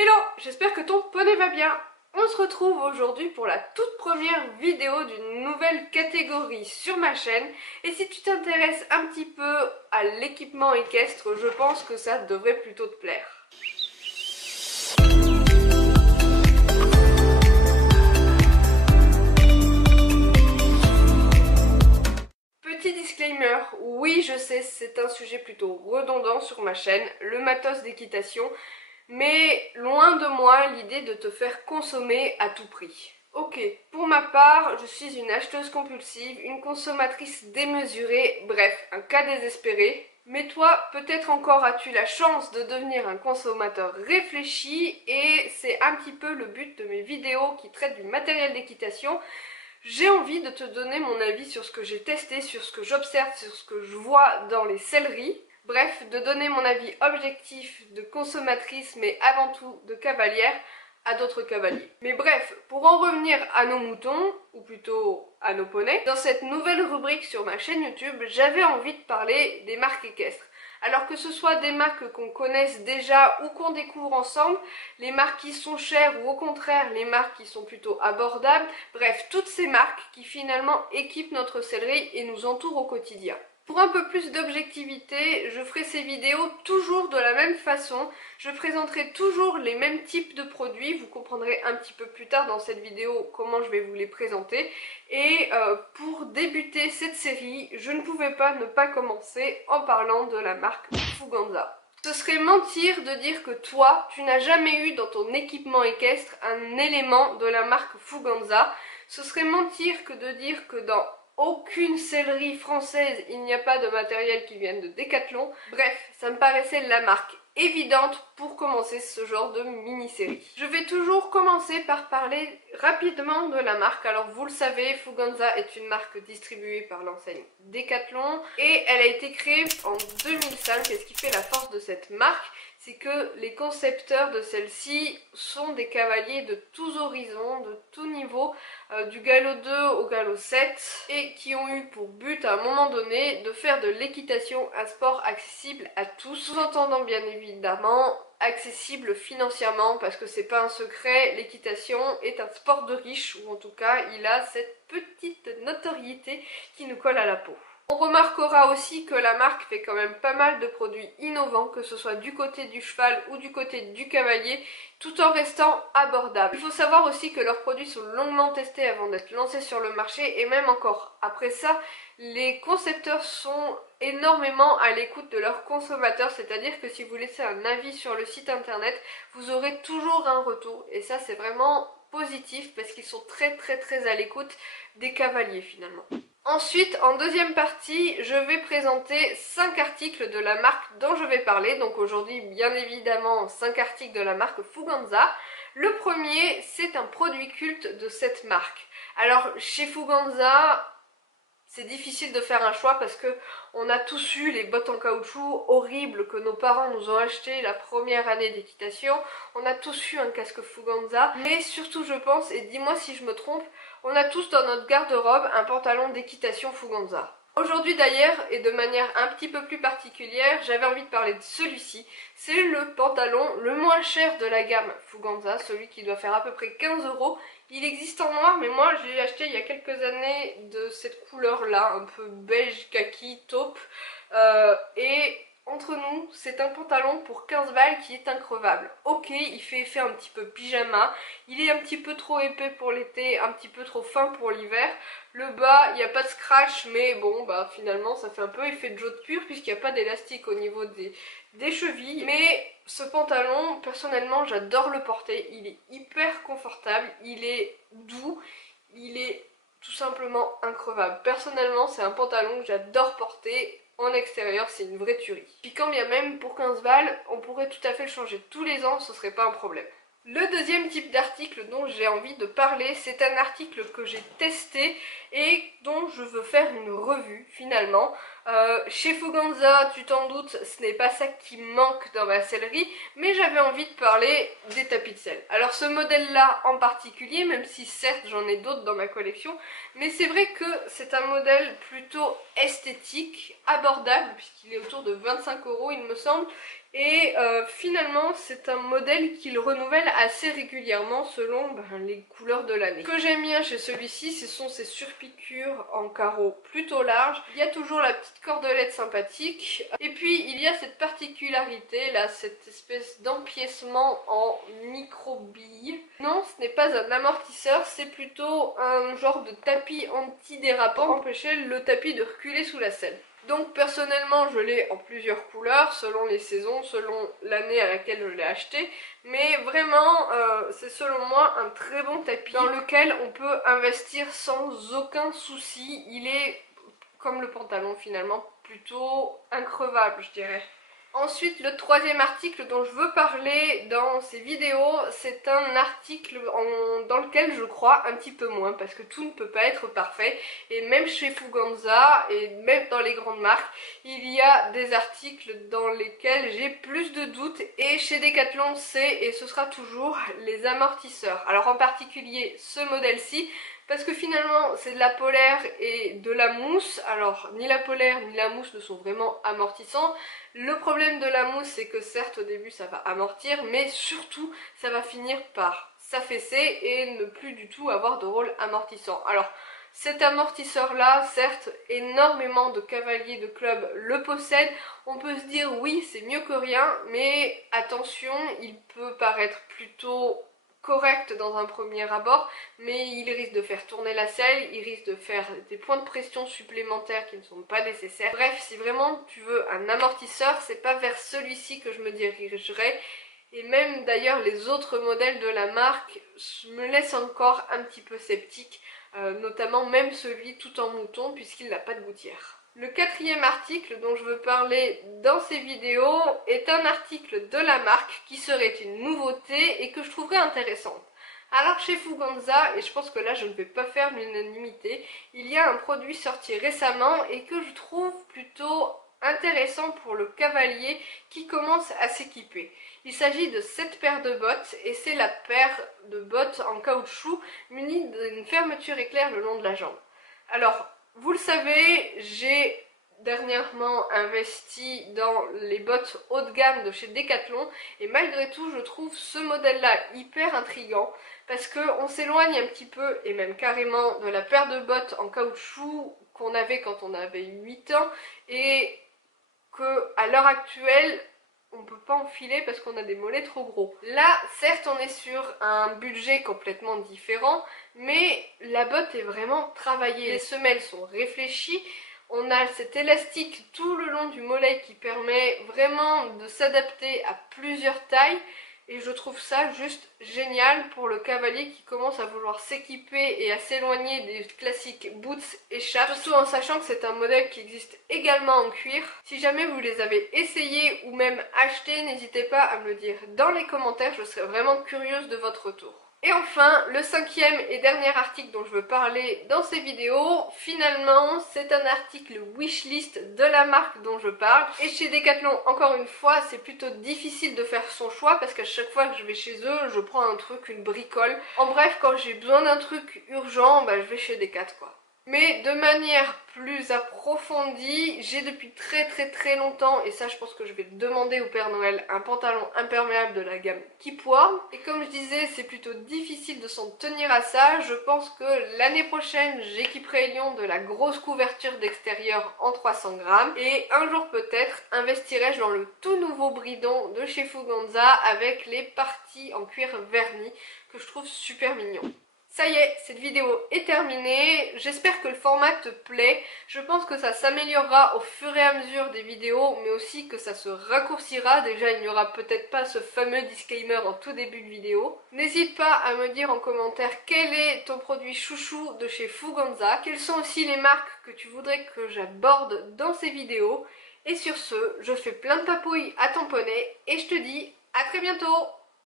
Hello, j'espère que ton poney va bien. On se retrouve aujourd'hui pour la toute première vidéo d'une nouvelle catégorie sur ma chaîne. Et si tu t'intéresses un petit peu à l'équipement équestre, je pense que ça devrait plutôt te plaire. Petit disclaimer, oui je sais c'est un sujet plutôt redondant sur ma chaîne, le matos d'équitation. Mais loin de moi l'idée de te faire consommer à tout prix. Ok, pour ma part, je suis une acheteuse compulsive, une consommatrice démesurée, bref, un cas désespéré. Mais toi, peut-être encore as-tu la chance de devenir un consommateur réfléchi et c'est un petit peu le but de mes vidéos qui traitent du matériel d'équitation. J'ai envie de te donner mon avis sur ce que j'ai testé, sur ce que j'observe, sur ce que je vois dans les selleries. Bref, de donner mon avis objectif de consommatrice, mais avant tout de cavalière, à d'autres cavaliers. Mais bref, pour en revenir à nos moutons, ou plutôt à nos poneys, dans cette nouvelle rubrique sur ma chaîne YouTube, j'avais envie de parler des marques équestres. Alors que ce soit des marques qu'on connaisse déjà ou qu'on découvre ensemble, les marques qui sont chères ou au contraire les marques qui sont plutôt abordables, bref, toutes ces marques qui finalement équipent notre sellerie et nous entourent au quotidien. Pour un peu plus d'objectivité, je ferai ces vidéos toujours de la même façon, je présenterai toujours les mêmes types de produits, vous comprendrez un petit peu plus tard dans cette vidéo comment je vais vous les présenter. Et pour débuter cette série, je ne pouvais pas ne pas commencer en parlant de la marque Fuganza. Ce serait mentir de dire que toi, tu n'as jamais eu dans ton équipement équestre un élément de la marque Fuganza. Ce serait mentir que de dire que dans aucune sellerie française, il n'y a pas de matériel qui vienne de Decathlon. Bref, ça me paraissait la marque évidente pour commencer ce genre de mini-série. Je vais toujours commencer par parler rapidement de la marque. Alors vous le savez, Fuganza est une marque distribuée par l'enseigne Decathlon et elle a été créée en 2005 et ce qui fait la force de cette marque, c'est que les concepteurs de celle-ci sont des cavaliers de tous horizons, de tous niveaux, du galop 2 au galop 7, et qui ont eu pour but à un moment donné de faire de l'équitation un sport accessible à tous, sous-entendant bien évidemment accessible financièrement, parce que c'est pas un secret, l'équitation est un sport de riche, ou en tout cas il a cette petite notoriété qui nous colle à la peau. On remarquera aussi que la marque fait quand même pas mal de produits innovants, que ce soit du côté du cheval ou du côté du cavalier, tout en restant abordables. Il faut savoir aussi que leurs produits sont longuement testés avant d'être lancés sur le marché et même encore après ça, les concepteurs sont énormément à l'écoute de leurs consommateurs, c'est-à-dire que si vous laissez un avis sur le site internet, vous aurez toujours un retour et ça c'est vraiment positif parce qu'ils sont très à l'écoute des cavaliers finalement. Ensuite, en deuxième partie, je vais présenter 5 articles de la marque dont je vais parler. Donc aujourd'hui, bien évidemment, 5 articles de la marque Fuganza. Le premier, c'est un produit culte de cette marque. Alors, chez Fuganza, c'est difficile de faire un choix parce que on a tous eu les bottes en caoutchouc horribles que nos parents nous ont achetées la première année d'équitation. On a tous eu un casque Fuganza. Mais surtout, je pense, et dis-moi si je me trompe, on a tous dans notre garde-robe un pantalon d'équitation Fuganza. Aujourd'hui d'ailleurs, et de manière un petit peu plus particulière, j'avais envie de parler de celui-ci. C'est le pantalon le moins cher de la gamme Fuganza, celui qui doit faire à peu près 15 €. Il existe en noir, mais moi je l'ai acheté il y a quelques années de cette couleur-là, un peu beige, kaki, taupe. Et entre nous, c'est un pantalon pour 15 balles qui est increvable. Ok, il fait effet un petit peu pyjama, il est un petit peu trop épais pour l'été, un petit peu trop fin pour l'hiver. Le bas, il n'y a pas de scratch, mais bon, bah finalement ça fait un peu effet de jaune pur puisqu'il n'y a pas d'élastique au niveau des chevilles. Mais ce pantalon, personnellement, j'adore le porter. Il est hyper confortable, il est doux, il est tout simplement increvable. Personnellement, c'est un pantalon que j'adore porter. En extérieur, c'est une vraie tuerie. Puis quand bien même, pour 15 balles, on pourrait tout à fait le changer tous les ans, ce serait pas un problème. Le deuxième type d'article dont j'ai envie de parler, c'est un article que j'ai testé et dont je veux faire une revue finalement. Chez Fuganza, tu t'en doutes, ce n'est pas ça qui manque dans ma sellerie, mais j'avais envie de parler des tapis de selle. Alors ce modèle-là en particulier, même si certes j'en ai d'autres dans ma collection, mais c'est vrai que c'est un modèle plutôt esthétique, abordable, puisqu'il est autour de 25 € il me semble. Et finalement c'est un modèle qu'il renouvelle assez régulièrement selon les couleurs de l'année. Ce que j'aime bien chez celui-ci, ce sont ses surpiqûres en carreaux plutôt larges. Il y a toujours la petite cordelette sympathique. Et puis il y a cette particularité là, cette espèce d'empiècement en micro-billes. Non, ce n'est pas un amortisseur, c'est plutôt un genre de tapis antidérapant pour empêcher le tapis de reculer sous la selle. Donc personnellement je l'ai en plusieurs couleurs, selon les saisons, selon l'année à laquelle je l'ai acheté. Mais vraiment c'est selon moi un très bon tapis dans lequel on peut investir sans aucun souci. Il est comme le pantalon finalement, plutôt increvable je dirais. Ensuite, le troisième article dont je veux parler dans ces vidéos, c'est un article dans lequel je crois un petit peu moins, parce que tout ne peut pas être parfait, et même chez Fuganza, et même dans les grandes marques, il y a des articles dans lesquels j'ai plus de doutes, et chez Decathlon, c'est, et ce sera toujours, les amortisseurs. Alors en particulier ce modèle-ci, parce que finalement c'est de la polaire et de la mousse. Alors ni la polaire ni la mousse ne sont vraiment amortissants. Le problème de la mousse, c'est que certes au début ça va amortir, mais surtout ça va finir par s'affaisser et ne plus du tout avoir de rôle amortissant. Alors cet amortisseur là, certes énormément de cavaliers de club le possèdent. On peut se dire oui c'est mieux que rien, mais attention, il peut paraître plutôt correct dans un premier abord, mais il risque de faire tourner la selle, il risque de faire des points de pression supplémentaires qui ne sont pas nécessaires. Bref, si vraiment tu veux un amortisseur, c'est pas vers celui-ci que je me dirigerai. Et même d'ailleurs les autres modèles de la marque me laissent encore un petit peu sceptique, notamment même celui tout en mouton puisqu'il n'a pas de gouttière. Le quatrième article dont je veux parler dans ces vidéos est un article de la marque qui serait une nouveauté et que je trouverais intéressante. Alors chez Fuganza, et je pense que là je ne vais pas faire l'unanimité, il y a un produit sorti récemment et que je trouve plutôt intéressant pour le cavalier qui commence à s'équiper. Il s'agit de cette paire de bottes et c'est la paire de bottes en caoutchouc munie d'une fermeture éclair le long de la jambe. Alors, vous le savez, j'ai dernièrement investi dans les bottes haut de gamme de chez Decathlon et malgré tout je trouve ce modèle là hyper intriguant parce qu'on s'éloigne un petit peu et même carrément de la paire de bottes en caoutchouc qu'on avait quand on avait 8 ans et qu'à l'heure actuelle on peut pas enfiler parce qu'on a des mollets trop gros. Là, certes, on est sur un budget complètement différent, mais la botte est vraiment travaillée. Les semelles sont réfléchies. On a cet élastique tout le long du mollet qui permet vraiment de s'adapter à plusieurs tailles. Et je trouve ça juste génial pour le cavalier qui commence à vouloir s'équiper et à s'éloigner des classiques boots et chaps. Surtout en sachant que c'est un modèle qui existe également en cuir. Si jamais vous les avez essayés ou même achetés, n'hésitez pas à me le dire dans les commentaires, je serais vraiment curieuse de votre retour. Et enfin, le cinquième et dernier article dont je veux parler dans ces vidéos, finalement, c'est un article wishlist de la marque dont je parle. Et chez Decathlon, encore une fois, c'est plutôt difficile de faire son choix parce qu'à chaque fois que je vais chez eux, je prends un truc, une bricole. En bref, quand j'ai besoin d'un truc urgent, je vais chez Decat quoi. Mais de manière plus approfondie, j'ai depuis très longtemps, et ça je pense que je vais demander au Père Noël, un pantalon imperméable de la gamme Keep Warm. Et comme je disais, c'est plutôt difficile de s'en tenir à ça. Je pense que l'année prochaine, j'équiperai Lyon de la grosse couverture d'extérieur en 300 grammes. Et un jour peut-être, investirai-je dans le tout nouveau bridon de chez Fuganza avec les parties en cuir verni que je trouve super mignon. Ça y est, cette vidéo est terminée, j'espère que le format te plaît, je pense que ça s'améliorera au fur et à mesure des vidéos, mais aussi que ça se raccourcira, déjà il n'y aura peut-être pas ce fameux disclaimer en tout début de vidéo. N'hésite pas à me dire en commentaire quel est ton produit chouchou de chez Fuganza, quelles sont aussi les marques que tu voudrais que j'aborde dans ces vidéos, et sur ce, je fais plein de papouilles à ton poney, et je te dis à très bientôt.